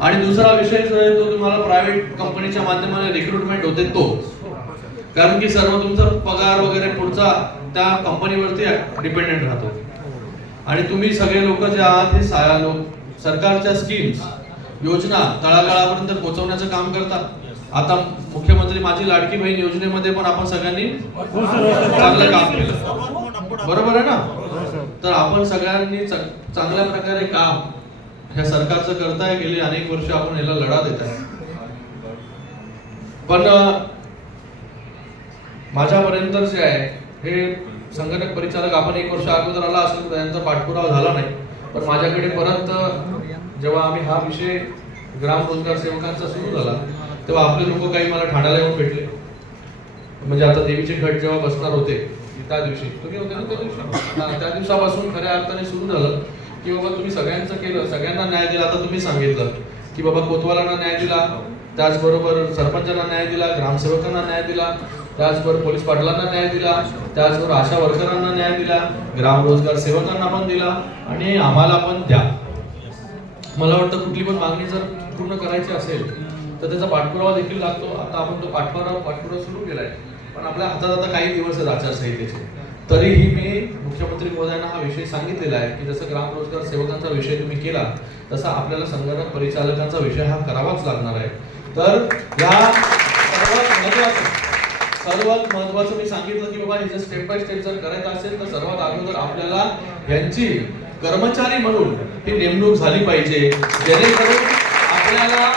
आणि दुसरा विषय जो आहे तो तुम्हाला प्रायव्हेट कंपनीच्या माध्यमाने रिक्रुटमेंट होते तो. कारण की सर्व तुमचा पगार वगैरे पुढचा त्या कंपनीवरती डिपेंडेंट राहतो. आणि तुम्ही सगळे लोक जे आहात हे लोक सरकारच्या स्कीम्स योजना तळागाळापर्यंत पोहोचवण्याचं काम करतात आता मुख्यमंत्री माझी लाडकी बहीण योजनेमध्ये पण आपण सगळ्यांनी चांगलं काम केलं. बरोबर आहे ना? तर आपण सगळ्यांनी चांगल्या प्रकारे काम ह्या सरकारचं करताय गेली अनेक वर्ष आपण याला लढा देत आहे. पण माझ्यापर्यंत जे आहे हे संघटक परिचालक आपण एक वर्ष अगोदर आला असेल तर त्यांचा पाठपुरावा झाला नाही. पण माझ्याकडे परत जेव्हा आम्ही हा विषय ग्राम रोजगार सेवकांचा सुरू झाला तेव्हा आपले लोक काही मला ठाण्याला येऊन भेटले. म्हणजे आता देवीचे घट जेव्हा बसणार होते त्या दिवशी. त्या त्या दिवसापासून खऱ्या अर्थाने सुरू झालं. की बाबा तुम्ही सगळ्यांचं केलं सगळ्यांना न्याय दिला आता तुम्ही सांगितलं की बाबा कोतवालांना न्याय दिला त्याचबरोबर सरपंचांना न्याय दिला ग्रामसेवकांना न्याय दिला त्याचबरोबर पोलीस पाटलांना न्याय दिला त्याचबरोबर आशा वर्करांना न्याय दिला ग्राम रोजगार सेवकांना पण दिला आणि आम्हाला पण द्या. मला वाटतं कुठली पण मागणी जर पूर्ण करायची असेल तर त्याचा पाठपुरावा देखील लागतो. आता आपण तो पाठपुरावा पाठपुरावा सुरू केलाय पण आपल्या हातात आता काही दिवस आहेत आचारसंहितेचे. तरीही मी मुख्यमंत्री महोदयांना हा विषय सांगितलेला आहे की जसं ग्राम रोजगार सेवकांचा विषय तुम्ही केला तसा आपल्याला संगणक परिचालकांचा विषय हा करावाच लागणार आहे. तर या सर्वात महत्वाचं सर्वात महत्वाचं मी सांगितलं की बाबा हे स्टेप बाय स्टेप जर करायचं असेल तर सर्वात अगोदर आपल्याला यांची कर्मचारी म्हणून ही नेमणूक झाली पाहिजे जेणेकरून आपल्याला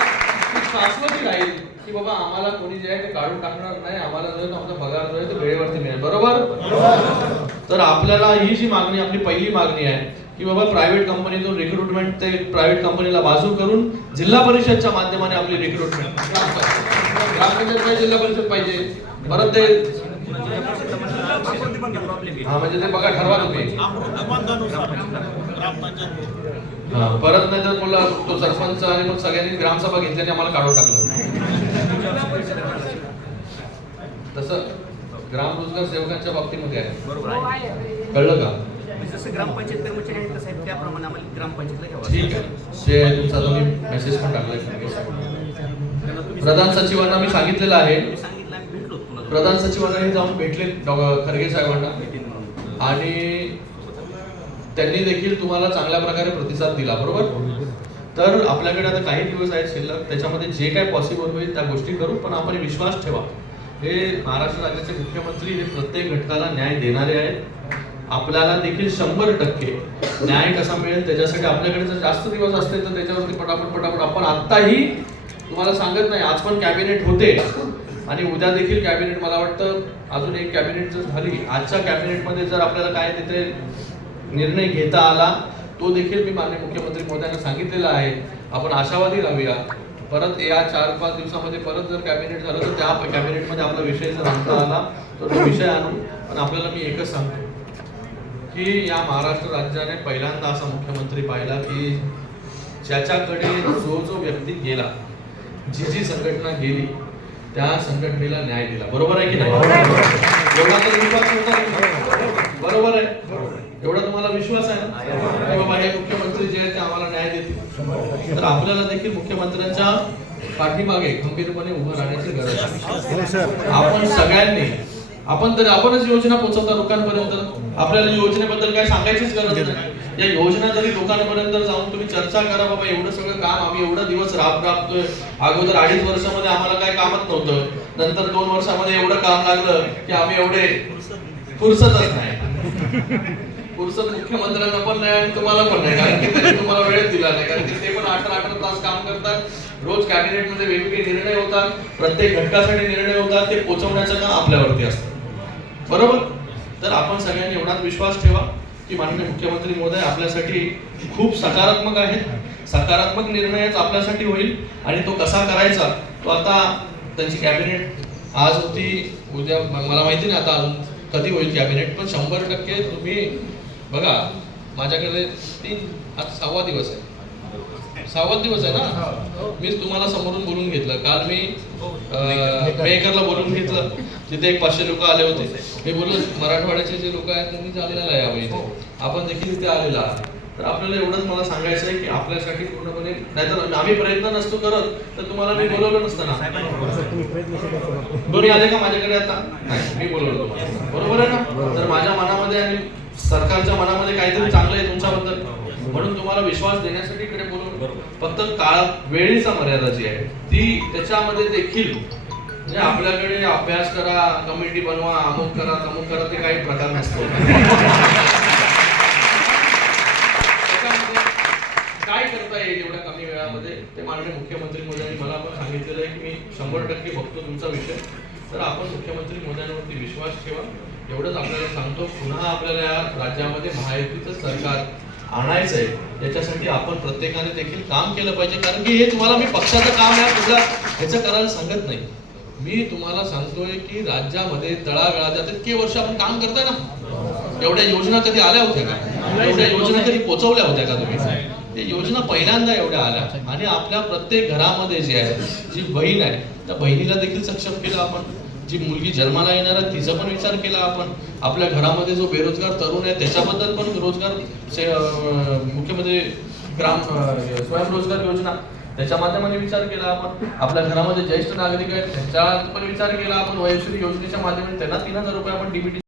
शाश्वती राहील की बाबा आम्हाला कोणी जे आहे ते काढून टाकणार नाही आम्हाला जो आहे तो आमचा पगार जो आहे तो वेळेवरती मिळेल. बरोबर? तर आपल्याला ही जी मागणी आपली पहिली मागणी आहे की बाबा प्रायव्हेट कंपनीतून रिक्रुटमेंट ते प्रायव्हेट कंपनीला बाजू करून जिल्हा परिषदच्या माध्यमाने आपली रिक्रुटमेंट ग्रामपंचायत पाहिजे जिल्हा परिषद पाहिजे. परत ते हा म्हणजे ते बघा ठरवा तुम्ही. परत नाही तर बोला तो सरपंच आणि मग सगळ्यांनी ग्रामसभा घेतली आणि आम्हाला काढून टाकलं. तसं ग्राम रोजगार सेवकांच्या बाबतीमध्ये आहे. कळलं का? जसं ग्रामपंचायत कर्मचारी आहेत तसं आहे त्याप्रमाणे आम्हाला ग्रामपंचायतला घ्यावं ठीक आहे. ते तुमचा तुम्ही मेसेज पण टाकलाय त्यांना तुम्ही प्रधान सचिवांना मी सांगितलेलं आहे. प्रधान सचिवांनाही जाऊन भेटले खरगे साहेबांना. आणि त्यांनी देखील तुम्हाला चांगल्या प्रकारे प्रतिसाद दिला बरोबर? तर आपल्याकडे आता काही दिवस आहेत शिल्लक त्याच्यामध्ये जे काय पॉसिबल होईल त्या गोष्टी करू पण आपण विश्वास ठेवा. हे महाराष्ट्र राज्याचे मुख्यमंत्री हे प्रत्येक घटकाला न्याय देणारे आहेत. आपल्याला देखील शंभर टक्के न्याय कसा मिळेल त्याच्यासाठी आपल्याकडे जर जास्त दिवस असते तर त्याच्यावरती पटापट पटापट आपण आत्ताही तुम्हाला सांगत नाही आज पण कॅबिनेट होते. आणि उद्या देखील कॅबिनेट मला वाटतं अजून एक कॅबिनेट जर झाली आजच्या कॅबिनेटमध्ये जर आपल्याला काय तिथे निर्णय घेता आला तो देखील मी माननीय मुख्यमंत्री महोदयांना सांगितलेला आहे. आपण आशावादी राहूया. परत या चार पाच दिवसामध्ये परत जर कॅबिनेट झालं तर त्या कॅबिनेटमध्ये आपला विषय जर आणता आला तर तो विषय आणू पण आपल्याला मी एकच सांगतो की या महाराष्ट्र राज्याने पहिल्यांदा असा मुख्यमंत्री पाहिला की ज्याच्याकडे जो जो व्यक्ती गेला जी जी संघटना गेली त्या संघटनेला न्याय दिला. बरोबर आहे की नाही? बरोबर आहे एवढा तुम्हाला विश्वास आहे हे मुख्यमंत्री जे आहेत ते आम्हाला न्याय देतील. तर आपल्याला देखील मुख्यमंत्र्यांच्या पाठीमागे खंबीरपणे उभं राहण्याची गरज आहे. आपण सगळ्यांनी आपण तर आपणच योजना पोहोचवता लोकांपर्यंत. आपल्याला योजनेबद्दल काय सांगायचीच गरज नाही. या योजना जरी लोकांपर्यंत जाऊन तुम्ही चर्चा करा बाबा एवढं सगळं काम आम्ही एवढा दिवस राब राबतोय. अगोदर अडीच वर्षामध्ये आम्हाला काय कामच नव्हतं. नंतर दोन वर्षामध्ये एवढं काम लागलं की आम्ही एवढे फुरसतच नाही. फुरसत मुख्यमंत्र्यांना पण नाही आणि तुम्हाला पण नाही कारण की त्यांनी तुम्हाला वेळ दिला नाही. कारण की ते पण अठरा अठरा तास काम करतात. रोज कॅबिनेटमध्ये वेगवेगळे निर्णय होतात. प्रत्येक घटकासाठी निर्णय होतात. ते पोचवण्याचं काम आपल्यावरती असतं. बरोबर? तर आपण सगळ्यांनी एवढाच विश्वास ठेवा की माननीय मुख्यमंत्री महोदय आपल्यासाठी खूप सकारात्मक आहेत. सकारात्मक निर्णयच आपल्यासाठी होईल आणि तो कसा करायचा तो आता त्यांची कॅबिनेट आज होती. उद्या मला माहिती नाही आता अजून कधी होईल कॅबिनेट पण शंभर टक्के तुम्ही बघा माझ्याकडे तीन आज सहावा दिवस आहे. सहावा दिवस आहे ना? मीच तुम्हाला समोरून बोलून घेतलं. काल मी मेकरला बोलून घेतलं. तिथे एक पाचशे लोक आले होते. मी बोललो मराठवाड्याचे जे लोक आहेत त्यांनी चाललेला आहे आपण देखील तिथे आलेला तर आपल्याला एवढंच मला सांगायचं आहे की आपल्यासाठी पूर्णपणे नाहीतर म्हणजे आम्ही प्रयत्न नसतो करत तर तुम्हाला मी बोलवलं नसतं ना? दोन्ही आले का माझ्याकडे आता? मी बोलवलं बरोबर आहे ना? तर माझ्या मनामध्ये आणि सरकारच्या मनामध्ये काहीतरी चांगलं आहे तुमच्याबद्दल. म्हणून तुम्हाला विश्वास देण्यासाठी इकडे बोलवलं फक्त काळ वेळेचा मर्यादा जी आहे ती त्याच्यामध्ये देखील म्हणजे आपल्याकडे अभ्यास करा कमिटी बनवा अमुक करा तमुक करा ते काही प्रकार नसतो. काय करता येईल एवढ्या कमी वेळामध्ये ते माननीय मुख्यमंत्री मोदयांनी मला पण सांगितलेलं आहे की मी शंभर टक्के बघतो तुमचा विषय. तर आपण मुख्यमंत्री मोदयांवरती विश्वास ठेवा. एवढंच आपल्याला सांगतो पुन्हा आपल्याला या राज्यामध्ये महायुतीचं सरकार आणायचं आहे याच्यासाठी आपण प्रत्येकाने देखील काम केलं पाहिजे. कारण की हे तुम्हाला मी पक्षाचं काम आहे तुझा ह्याचं करायला सांगत नाही. मी तुम्हाला सांगतोय की राज्यामध्ये तळागाळात इतके वर्ष आपण काम करताय ना. एवढ्या योजना कधी आल्या होत्या का? एवढ्या योजना कधी पोचवल्या होत्या का तुम्ही? योजना पहिल्यांदा एवढ्या आल्या. आणि आपल्या प्रत्येक घरामध्ये जी आहे जी बहीण आहे त्या बहिणीला देखील सक्षम केलं आपण. जी मुलगी जन्माला येणार आहे तिचा पण विचार केला आपण. आपल्या घरामध्ये जो बेरोजगार तरुण आहे त्याच्याबद्दल पण रोजगार मुख्यमंत्री ग्राम स्वयंरोजगार योजना त्याच्या माध्यमाने विचार केला आपण. आपल्या घरामध्ये ज्येष्ठ नागरिक आहेत त्यांच्या पण विचार केला आपण. वयश्री योजनेच्या माध्यमाने त्यांना तीन हजार रुपये आपण डीबीटी